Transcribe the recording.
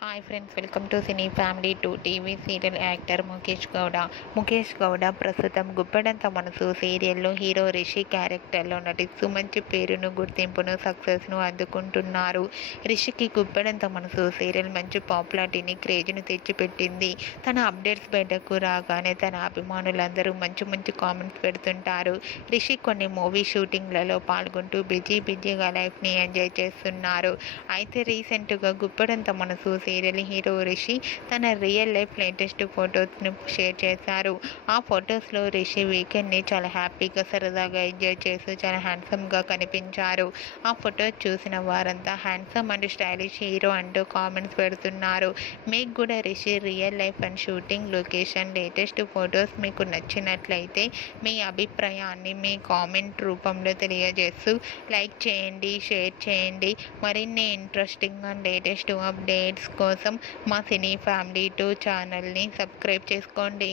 Hi friends, welcome to cine family two. TV serial actor Mukesh Gowda ప్రస్తుతం గుప్పెడంత మనసు సీరియల్లో hero Rishi క్యారెక్టర్లో నటిస్తూ మంచి పేరును, గుర్తింపును, సక్సెస్ను అందుకుంటున్నారు. రిషికి గుప్పెడంత మనసు సీరియల్ మంచి పాపులారిటీని, క్రేజ్ను తెచ్చిపెట్టింది. తన అప్డేట్స్ బయటకు రాగానే తన అభిమానులందరూ మంచి మంచి కామెంట్స్ పెడుతుంటారు. రిషి కొన్ని మూవీ షూటింగ్లలో పాల్గొంటూ బిజీగా లైఫ్ని ఎంజాయ్ చేస్తున్నారు. అయితే రీసెంట్గా గుప్పెడంత మనసు సీరియల్ హీరో రిషి తన రియల్ లైఫ్ లేటెస్ట్ ఫొటోస్ను షేర్ చేశారు. ఆ ఫొటోస్లో రిషి వీకెండ్ని చాలా హ్యాపీగా, సరదాగా ఎంజాయ్ చేస్తూ చాలా హ్యాండ్సమ్గా కనిపించారు. ఆ ఫొటోస్ చూసిన వారంతా హ్యాండ్సమ్ అండ్ స్టైలిష్ హీరో అంటూ కామెంట్స్ పెడుతున్నారు. మీకు కూడా Rishi real life and shooting location latest photos మీకు నచ్చినట్లయితే మీ అభిప్రాయాన్ని మీ కామెంట్ రూపంలో తెలియజేస్తూ లైక్ చేయండి, షేర్ చేయండి. మరిన్ని ఇంట్రెస్టింగ్ అండ్ లేటెస్ట్ అప్డేట్స్ కోసం మా సినీ ఫ్యామిలీ 2 ఛానల్ని సబ్స్క్రైబ్ చేసుకోండి.